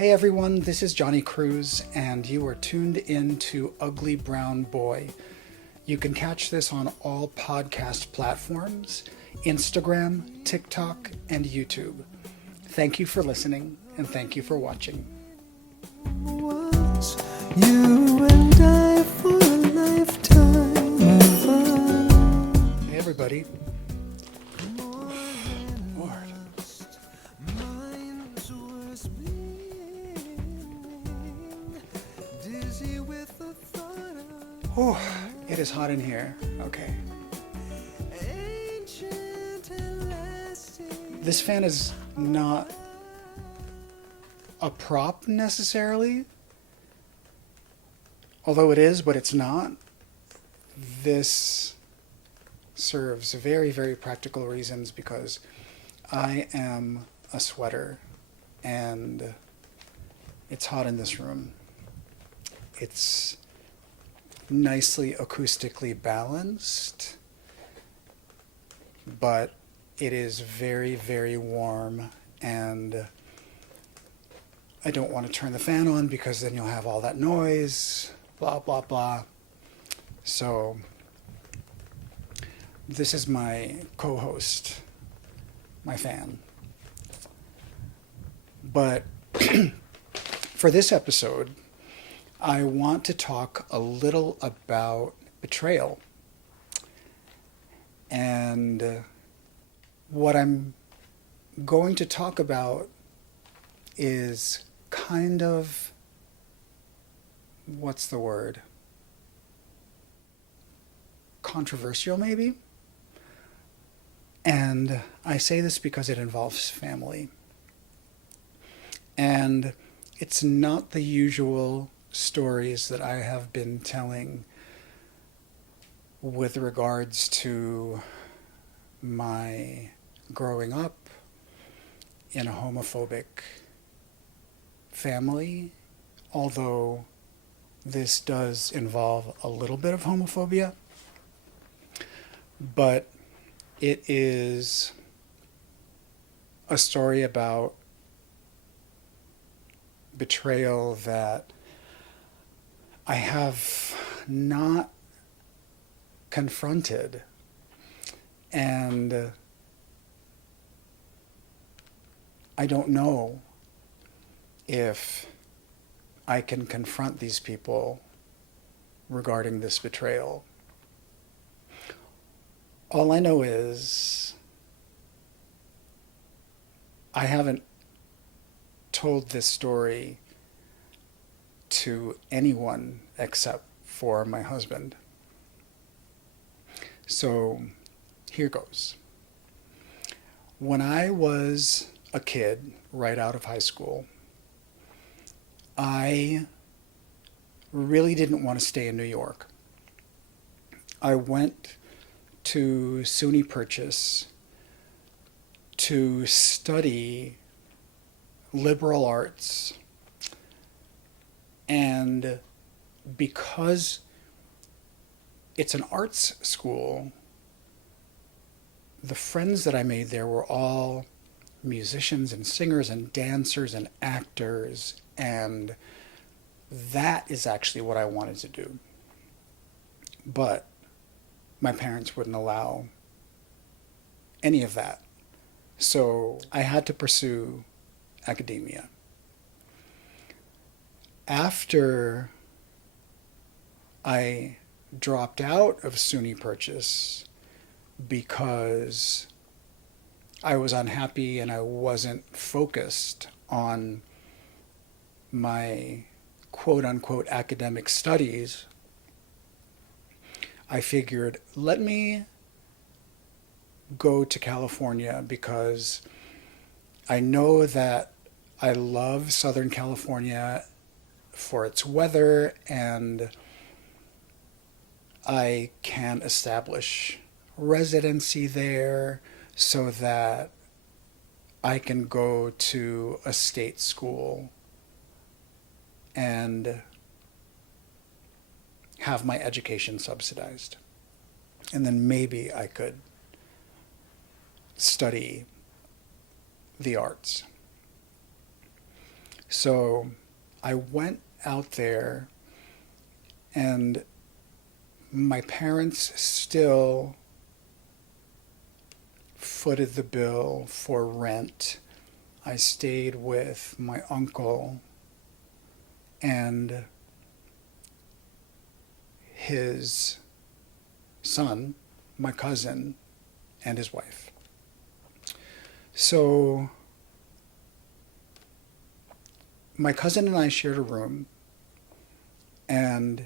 Hey everyone, this is Jonny Cruz, and you are tuned in to Ugly Brown Boy. You can catch this on all podcast platforms, Instagram, TikTok, and YouTube. Thank you for listening, and thank you for watching. You and I for a lifetime of fun. Hey everybody. Lord. Oh, it is hot in here. Okay. This fan is not a prop necessarily, although it is, but it's not. This serves very, very practical reasons because I am a sweater and it's hot in this room. It's nicely acoustically balanced, but it is very, very warm, and I don't want to turn the fan on because then you'll have all that noise, blah, blah, blah. So this is my co-host, my fan. But for this episode, I want to talk a little about betrayal. And what I'm going to talk about is kind of, what's the word? Controversial, maybe? And I say this because it involves family. And it's not the usual stories that I have been telling with regards to my growing up in a homophobic family, although this does involve a little bit of homophobia. But it is a story about betrayal that I have not confronted, and I don't know if I can confront these people regarding this betrayal. All I know is I haven't told this story to anyone except for my husband. So here goes. When I was a kid, right out of high school, I really didn't want to stay in New York. I went to SUNY Purchase to study liberal arts, and because it's an arts school, the friends that I made there were all musicians and singers and dancers and actors, and that is actually what I wanted to do. But my parents wouldn't allow any of that. So I had to pursue academia. After I dropped out of SUNY Purchase because I was unhappy and I wasn't focused on my quote-unquote academic studies, I figured, let me go to California because I know that I love Southern California for its weather, and I can establish residency there so that I can go to a state school and have my education subsidized. And then maybe I could study the arts. So I went out there, and my parents still footed the bill for rent. I stayed with my uncle and his son, my cousin, and his wife. So my cousin and I shared a room, and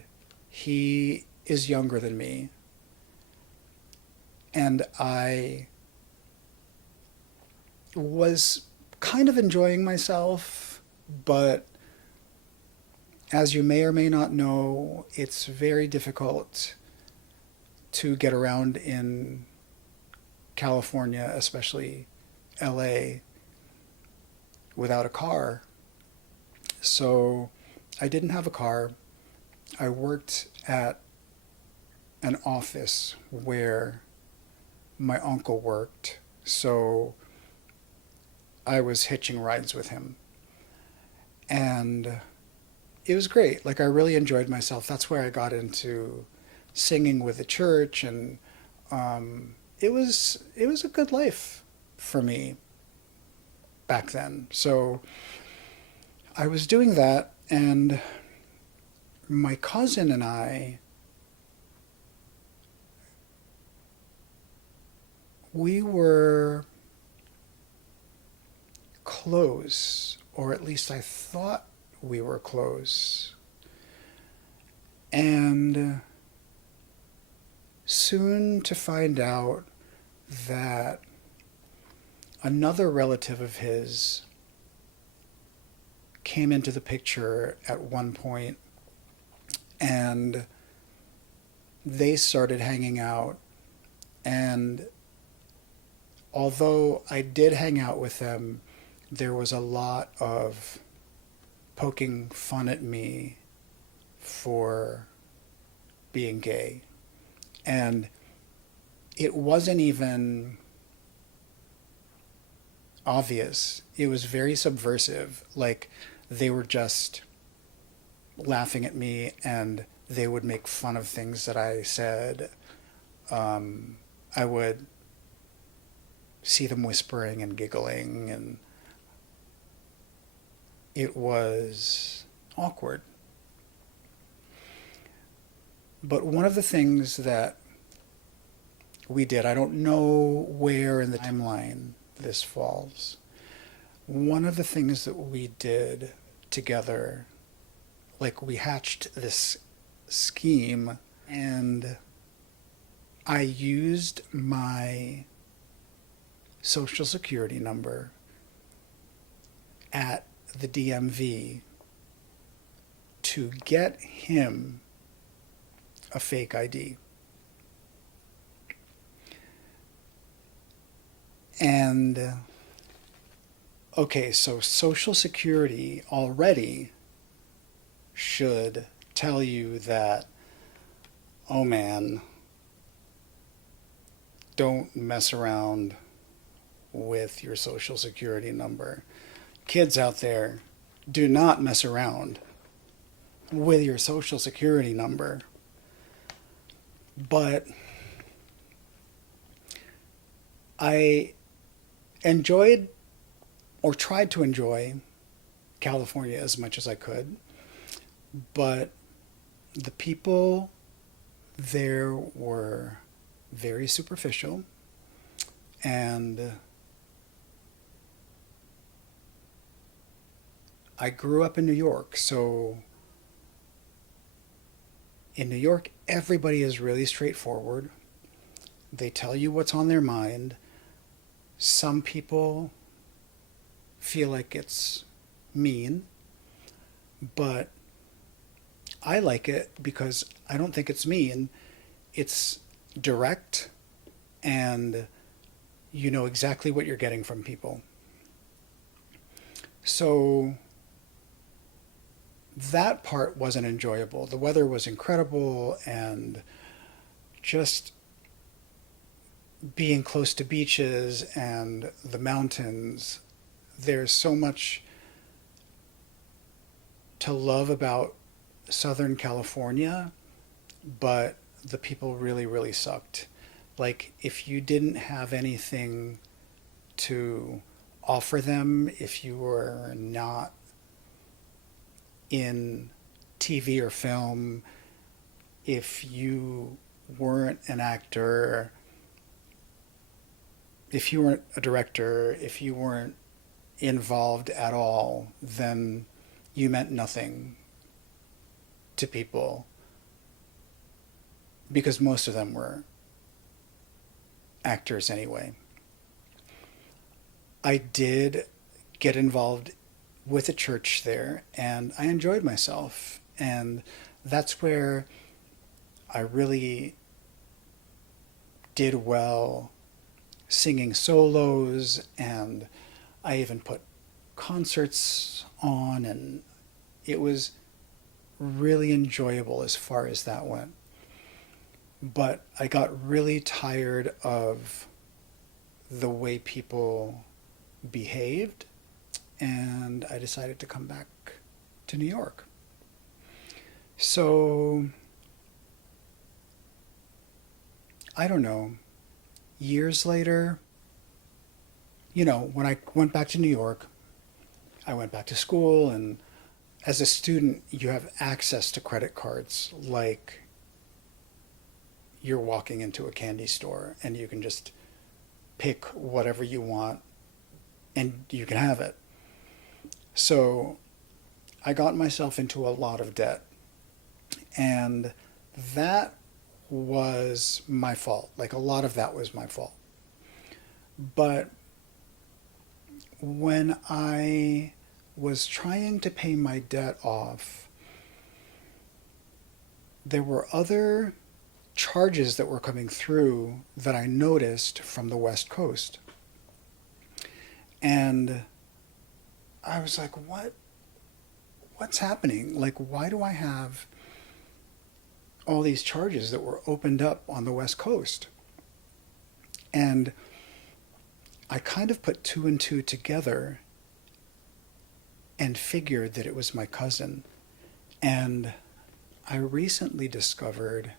he is younger than me, and I was kind of enjoying myself, but as you may or may not know, it's very difficult to get around in California, especially LA, without a car. So I didn't have a car. I worked at an office where my uncle worked, so I was hitching rides with him. And it was great. Like, I really enjoyed myself. That's where I got into singing with the church, and it was a good life for me back then. So I was doing that, and my cousin and I, we were close, or at least I thought we were close. And soon to find out that another relative of his came into the picture at one point, and they started hanging out. And although I did hang out with them, there was a lot of poking fun at me for being gay. And it wasn't even obvious. It was very subversive. Like, they were just laughing at me, and they would make fun of things that I said. I would see them whispering and giggling, and it was awkward. But one of the things that we did, I don't know where in the timeline this falls, one of the things that we did together, like, we hatched this scheme, and I used my social security number at the DMV to get him a fake ID. And okay, so Social Security already should tell you that, oh man, don't mess around with your Social Security number. Kids out there, do not mess around with your Social Security number. But I enjoyed, or tried to enjoy, California as much as I could. But the people there were very superficial, and I grew up in New York, so in New York, everybody is really straightforward. They tell you what's on their mind. Some people feel like it's mean, but I like it because I don't think it's mean. It's direct, and you know exactly what you're getting from people. So that part wasn't enjoyable. The weather was incredible, and just being close to beaches and the mountains, there's so much to love about Southern California, but the people really, really sucked. Like, if you didn't have anything to offer them, if you were not in TV or film, if you weren't an actor, if you weren't a director, if you weren't involved at all, then you meant nothing to people, because most of them were actors anyway. I did get involved with a church there, and I enjoyed myself. And that's where I really did well singing solos, and I even put concerts on, and it was really enjoyable as far as that went. But I got really tired of the way people behaved, and I decided to come back to New York. So, I don't know, years later, when I went back to New York, I went back to school, and as a student, you have access to credit cards like you're walking into a candy store and you can just pick whatever you want and you can have it. So I got myself into a lot of debt, and that was my fault. Like, a lot of that was my fault. But when I was trying to pay my debt off, there were other charges that were coming through that I noticed from the West Coast. And I was like, what's happening? Like, why do I have all these charges that were opened up on the West Coast? And I kind of put two and two together and figured that it was my cousin. And I recently discovered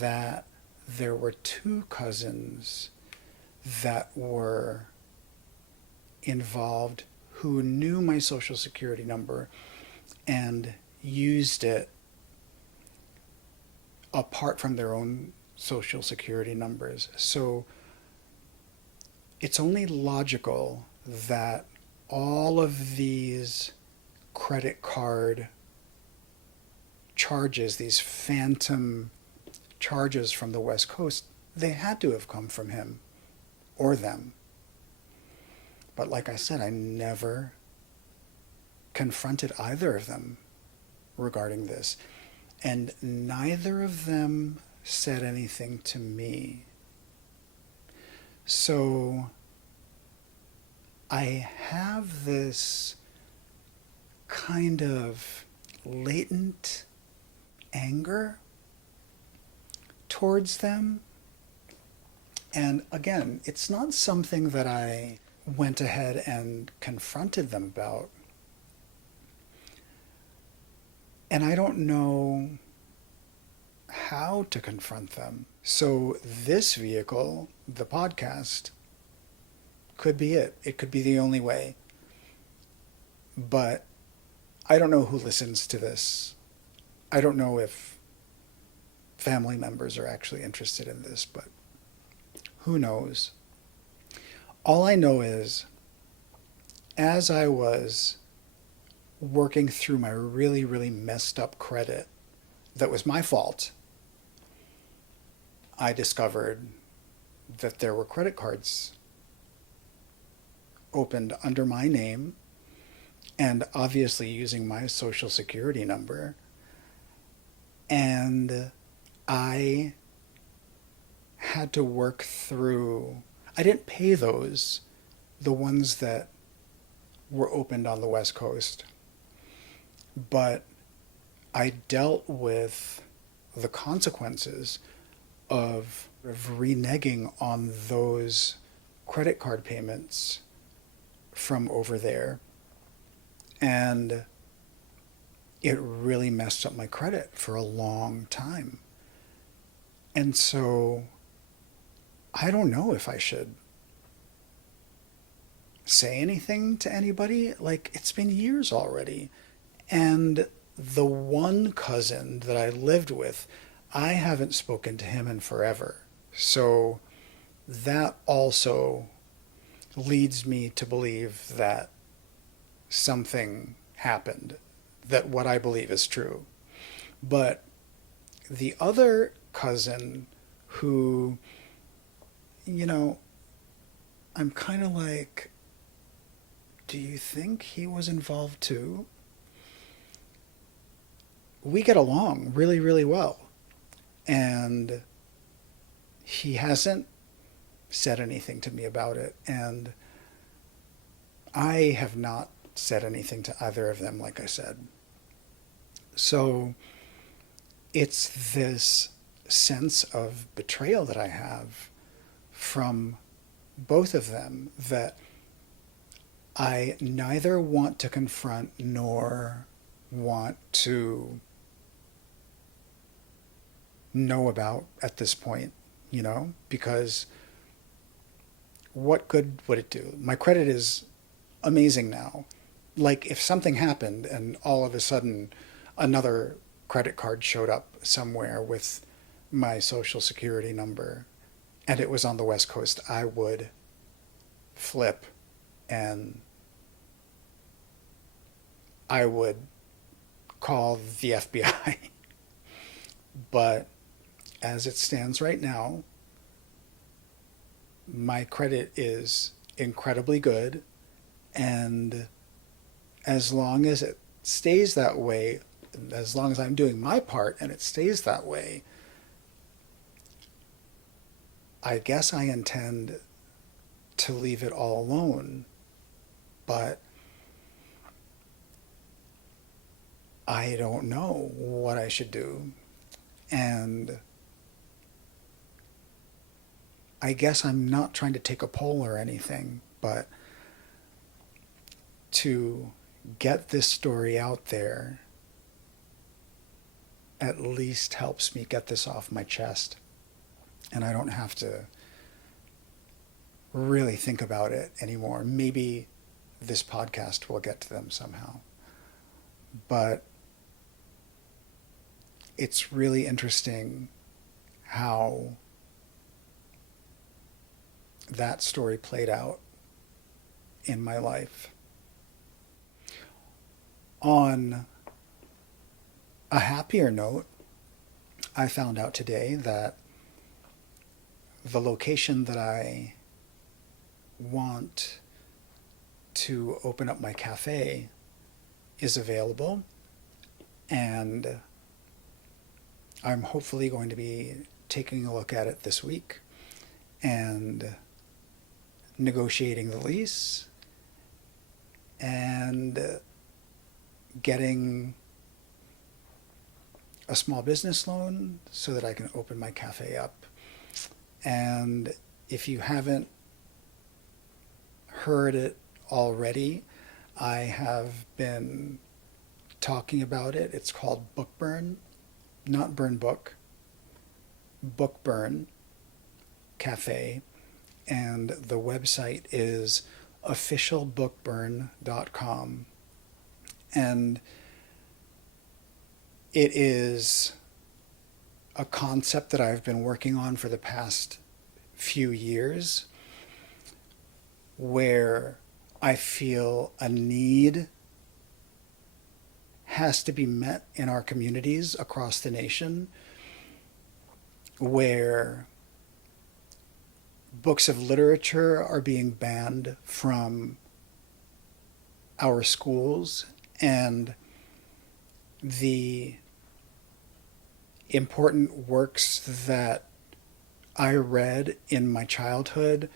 that there were two cousins that were involved who knew my social security number and used it apart from their own social security numbers. So it's only logical that all of these credit card charges, these phantom charges from the West Coast, they had to have come from him or them. But like I said, I never confronted either of them regarding this. And neither of them said anything to me. So I have this kind of latent anger towards them. And again, it's not something that I went ahead and confronted them about. And I don't know how to confront them. So this vehicle, the podcast, could be it. It could be the only way. But I don't know who listens to this. I don't know if family members are actually interested in this, but who knows? All I know is, as I was working through my really, really messed up credit that was my fault, I discovered that there were credit cards opened under my name and obviously using my social security number. And I had to work through, I didn't pay those, the ones that were opened on the West Coast, but I dealt with the consequences of reneging on those credit card payments from over there. And it really messed up my credit for a long time. And so I don't know if I should say anything to anybody. Like, it's been years already. And the one cousin that I lived with, I haven't spoken to him in forever. So that also leads me to believe that something happened, that what I believe is true. But the other cousin who, you know, I'm kind of like, do you think he was involved too? We get along really, really well. And he hasn't said anything to me about it. And I have not said anything to either of them, like I said. So it's this sense of betrayal that I have from both of them that I neither want to confront nor want to know about at this point, because what good would it do? My credit is amazing now. Like, if something happened and all of a sudden another credit card showed up somewhere with my social security number and it was on the West Coast, I would flip and I would call the FBI. But as it stands right now, my credit is incredibly good. And as long as it stays that way, as long as I'm doing my part and it stays that way, I guess I intend to leave it all alone. But I don't know what I should do. And I guess I'm not trying to take a poll or anything, but to get this story out there at least helps me get this off my chest. And I don't have to really think about it anymore. Maybe this podcast will get to them somehow. But it's really interesting how that story played out in my life. On a happier note, I found out today that the location that I want to open up my cafe is available, and I'm hopefully going to be taking a look at it this week and negotiating the lease and getting a small business loan so that I can open my cafe up. And if you haven't heard it already, I have been talking about it. It's called Bookburn, not Burn Book, Bookburn Cafe. And the website is officialbookburn.com. And it is a concept that I've been working on for the past few years, where I feel a need has to be met in our communities across the nation, where books of literature are being banned from our schools, and the important works that I read in my childhood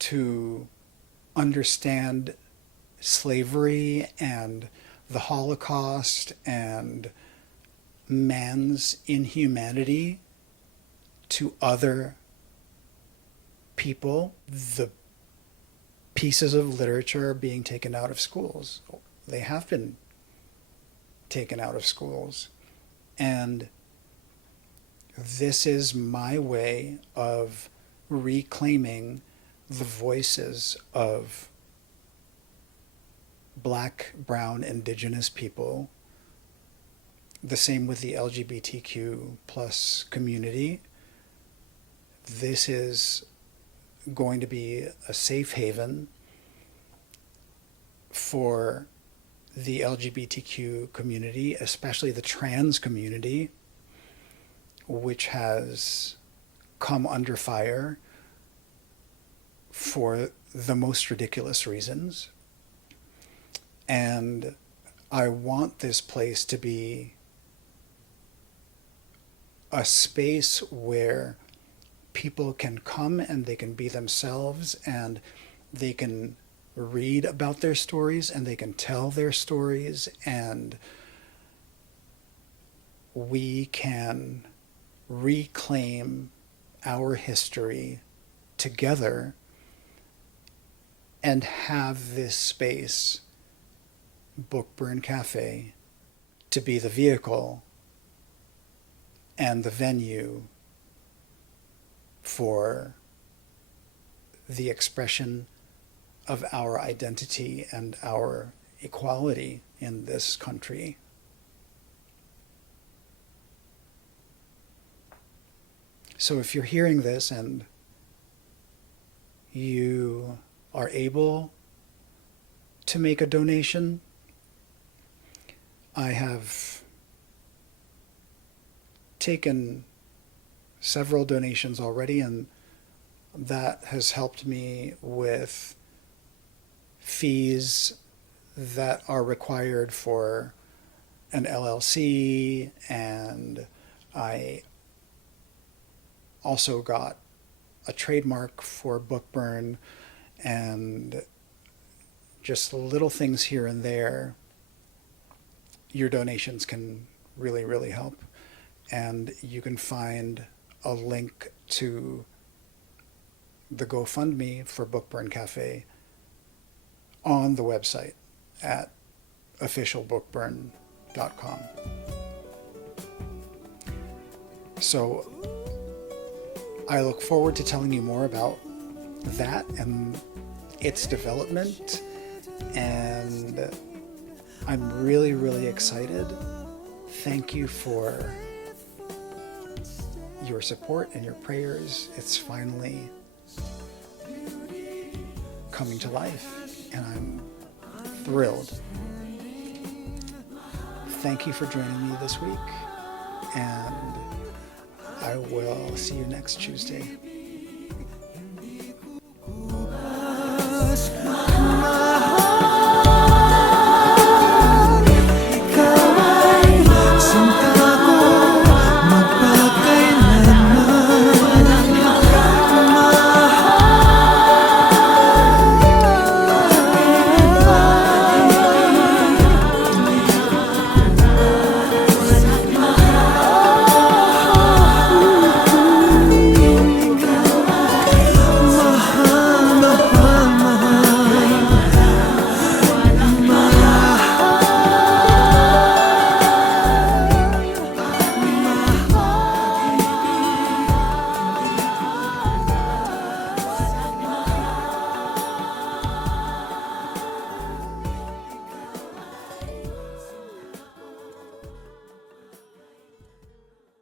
to understand slavery and the Holocaust and man's inhumanity to other people, the pieces of literature are being taken out of schools. They have been taken out of schools. And this is my way of reclaiming the voices of Black, brown, indigenous people. The same with the LGBTQ plus community. This is going to be a safe haven for the LGBTQ community, especially the trans community, which has come under fire for the most ridiculous reasons. And I want this place to be a space where people can come and they can be themselves, and they can read about their stories, and they can tell their stories, and we can reclaim our history together and have this space, Book Burn Cafe, to be the vehicle and the venue for the expression of our identity and our equality in this country. So if you're hearing this and you are able to make a donation, I have taken several donations already, and that has helped me with fees that are required for an LLC, and I also got a trademark for Bookburn, and just little things here and there. Your donations can really, really help. And you can find a link to the GoFundMe for Bookburn Cafe on the website at officialbookburn.com. So I look forward to telling you more about that and its development, and I'm really, really excited. Thank you for your support and your prayers. It's finally coming to life, and I'm thrilled. Thank you for joining me this week, and I will see you next Tuesday.